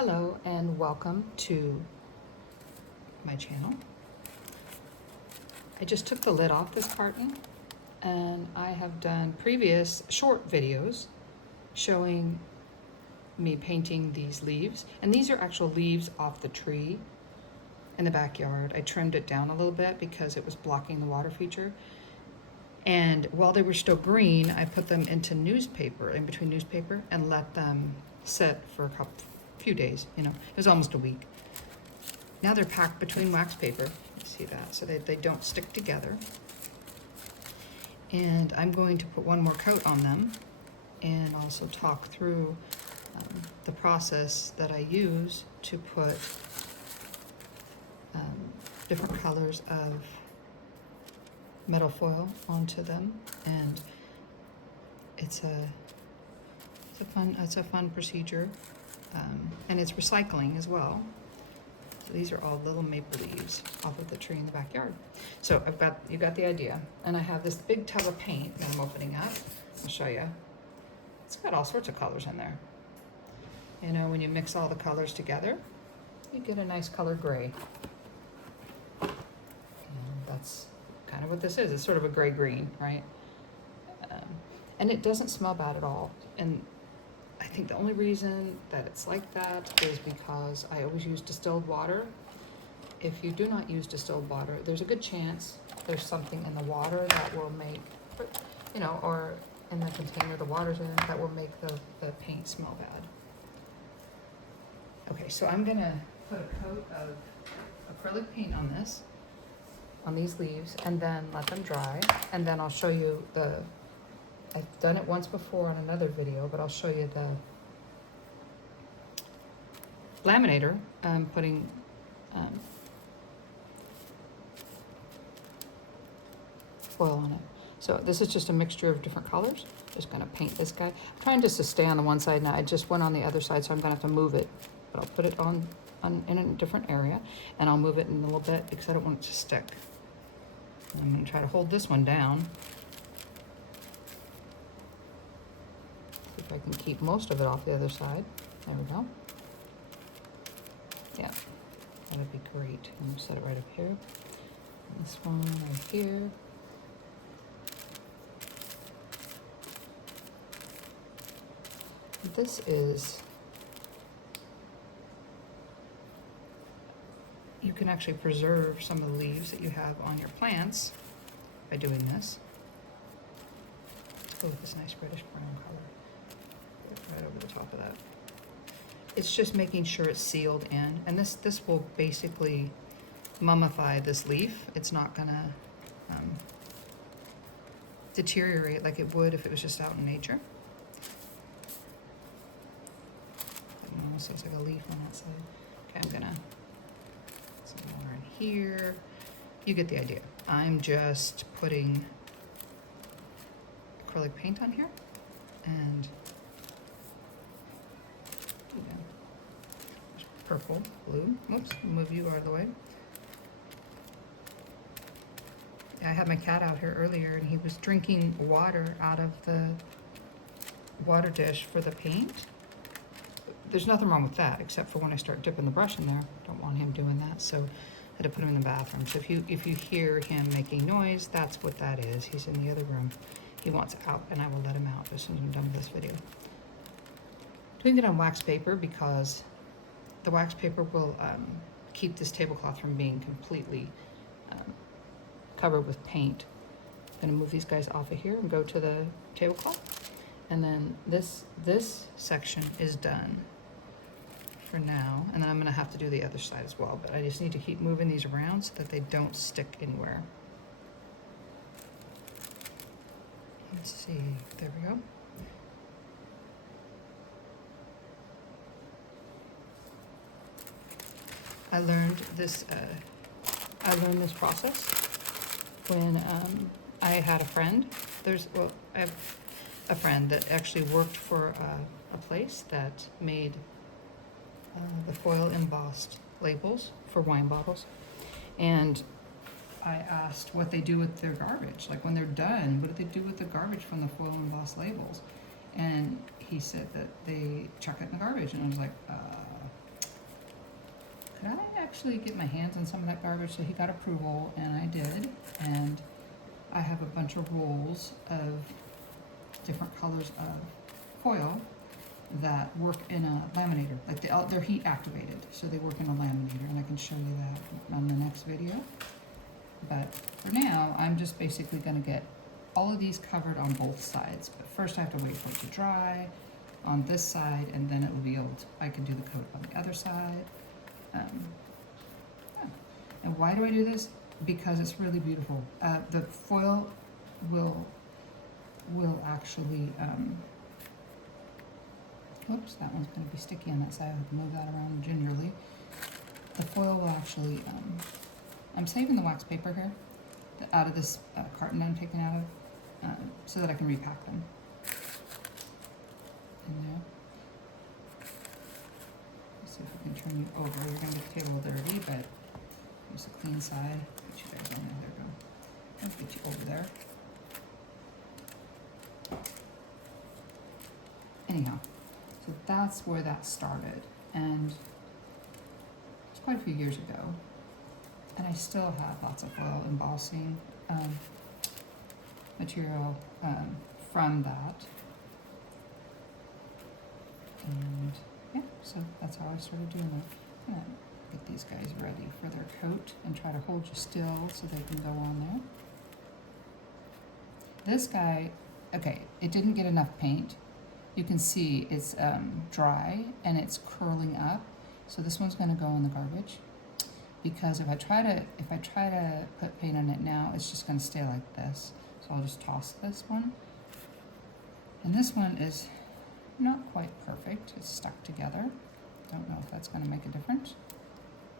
Hello and welcome to my channel. I just took the lid off this carton and I have done previous short videos showing me painting these leaves, and these are actual leaves off the tree in the backyard. I trimmed it down a little bit because it was blocking the water feature, and while they were still green I put them into newspaper, in between newspaper, and let them sit for a few days. It was almost a week. Now they're packed between wax paper, you see that, so they don't stick together. And I'm going to put one more coat on them and also talk through the process that I use to put different colors of metal foil onto them. And it's a fun procedure. And it's recycling as well. So these are all little maple leaves off of the tree in the backyard. So you got the idea. And I have this big tub of paint that I'm opening up. I'll show you. It's got all sorts of colors in there. When you mix all the colors together, you get a nice color gray. And that's kind of what this is. It's sort of a gray-green, right? And it doesn't smell bad at all. And I think the only reason that it's like that is because I always use distilled water. If you do not use distilled water, there's a good chance there's something in the water that will make, or in the container the water's in, that will make the paint smell bad. Okay, so I'm gonna put a coat of acrylic paint on these leaves, and then let them dry, and then I'll show you I've done it once before on another video, but I'll show you the laminator. I'm putting foil on it. So this is just a mixture of different colors. Just gonna paint this guy. I'm trying just to stay on the one side now. I just went on the other side, so I'm gonna have to move it. But I'll put it in a different area, and I'll move it in a little bit because I don't want it to stick. And I'm gonna try to hold this one down. I can keep most of it off the other side. There we go. Yeah, that'd be great. I'm gonna set it right up here. And this one right here. This is, you can actually preserve some of the leaves that you have on your plants by doing this. Let's go with this nice reddish brown color. Right over the top of that. It's just making sure it's sealed in, and this will basically mummify this leaf. It's not gonna deteriorate like it would if it was just out in nature. It almost looks like a leaf on that side. Okay, I'm gonna put some more in here. You get the idea. I'm just putting acrylic paint on here, and purple, blue. Oops, move you out of the way. I had my cat out here earlier and he was drinking water out of the water dish for the paint. There's nothing wrong with that, except for when I start dipping the brush in there. Don't want him doing that, so I had to put him in the bathroom. So if you hear him making noise, that's what that is. He's in the other room. He wants out, and I will let him out as soon as I'm done with this video. Doing it on wax paper because the wax paper will keep this tablecloth from being completely covered with paint. I'm gonna move these guys off of here and go to the tablecloth. And then this section is done for now. And then I'm gonna have to do the other side as well, but I just need to keep moving these around so that they don't stick anywhere. Let's see, there we go. I learned this process when I had a friend. I have a friend that actually worked for a place that made the foil embossed labels for wine bottles. And I asked what they do with their garbage. Like when they're done, what do they do with the garbage from the foil embossed labels? And he said that they chuck it in the garbage. And I was like, could I actually get my hands on some of that garbage? So he got approval, and I did, and I have a bunch of rolls of different colors of foil that work in a laminator. Like they're heat activated, so they work in a laminator, and I can show you that on the next video. But for now, I'm just basically gonna get all of these covered on both sides. But first I have to wait for it to dry on this side, and then it will be able to, I can do the coat on the other side. Yeah. And why do I do this? Because it's really beautiful. The foil will actually, whoops, that one's going to be sticky on that side. I have to move that around gingerly. The foil will actually, I'm saving the wax paper here out of this carton that I'm taking out of, so that I can repack them. In there. Let's see if we can turn you over. You're going to get the table dirty, but here's the clean side. Get you guys on there. There we go. I'll get you over there. Anyhow, so that's where that started, and it's quite a few years ago, and I still have lots of foil embossing material from that, and yeah, so that's how I started doing it. I'm gonna get these guys ready for their coat and try to hold you still so they can go on there. This guy, okay, it didn't get enough paint. You can see it's dry and it's curling up. So this one's gonna go in the garbage, because if I try to put paint on it now, it's just gonna stay like this. So I'll just toss this one. And this one is not quite perfect. It's stuck together. Don't know if that's gonna make a difference.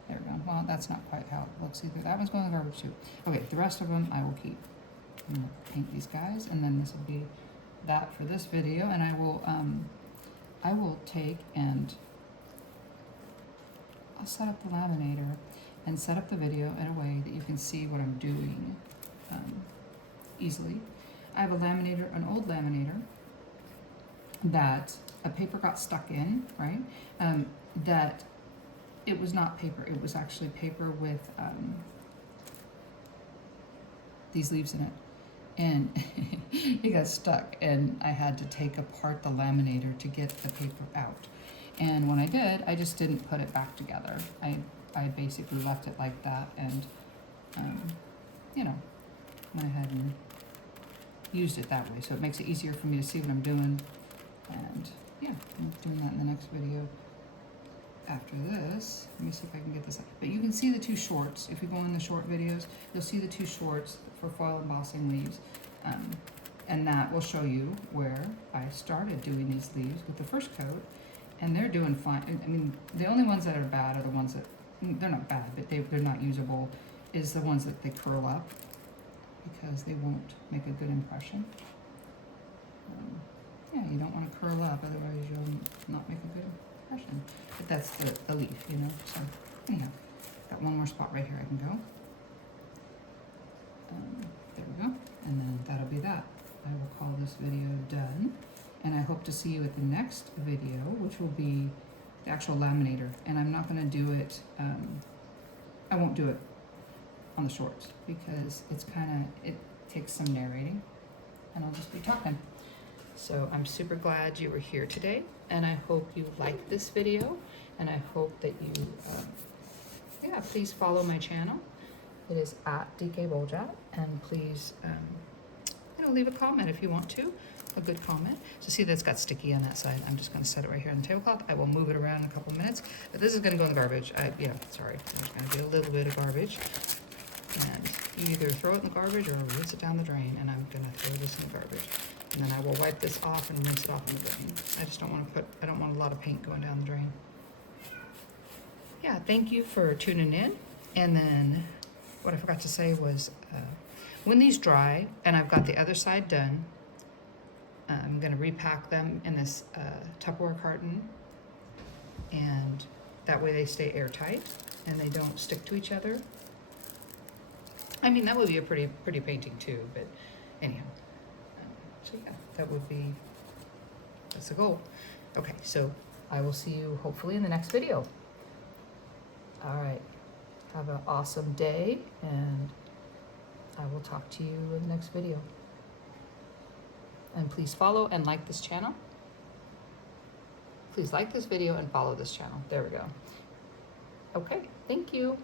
There we go. Well, that's not quite how it looks either. That one's going in the garbage too. Okay, the rest of them I will keep. I'm gonna paint these guys, and then this will be that for this video, and I will take and I'll set up the laminator and set up the video in a way that you can see what I'm doing easily. I have a laminator, an old laminator that a paper got stuck in, right? That it was not paper, it was actually paper with these leaves in it. And it got stuck, and I had to take apart the laminator to get the paper out. And when I did, I just didn't put it back together. I basically left it like that, and you know, went ahead and used it that way. So it makes it easier for me to see what I'm doing. And yeah, I'm doing that in the next video. After this, let me see if I can get this up. But you can see the two shorts. If you go in the short videos, you'll see the two shorts for foil embossing leaves. And that will show you where I started doing these leaves with the first coat. And they're doing fine. I mean, the only ones that are bad are the ones that, they're not bad, but they're not usable, is the ones that they curl up, because they won't make a good impression. Yeah, you don't want to curl up, otherwise you'll not make a good impression. But that's the leaf, you know. So anyhow, got one more spot right here I can go. There we go, and then that'll be that. I will call this video done, and I hope to see you at the next video, which will be the actual laminator. And I'm not going to do it, I won't do it on the shorts, because it's it takes some narrating, and I'll just be talking. So I'm super glad you were here today, and I hope you liked this video, and I hope that you, yeah, please follow my channel. It is at DK Boljat, and please, you know, leave a comment if you want to, a good comment. So see, that's got sticky on that side. I'm just going to set it right here on the tablecloth. I will move it around in a couple minutes, but this is going to go in the garbage. Yeah, sorry, there's going to be a little bit of garbage, and you either throw it in the garbage or rinse it down the drain, and I'm going to throw this in the garbage. And then I will wipe this off and rinse it off in the drain. I just don't want to I don't want a lot of paint going down the drain. Yeah, thank you for tuning in. And then what I forgot to say was, when these dry and I've got the other side done, I'm going to repack them in this Tupperware carton, and that way they stay airtight and they don't stick to each other. I mean, that would be a pretty painting too, but anyhow. So yeah, that's the goal. Okay, so I will see you hopefully in the next video. All right. Have an awesome day, and I will talk to you in the next video. And please follow and like this channel. Please like this video and follow this channel. There we go. Okay, thank you.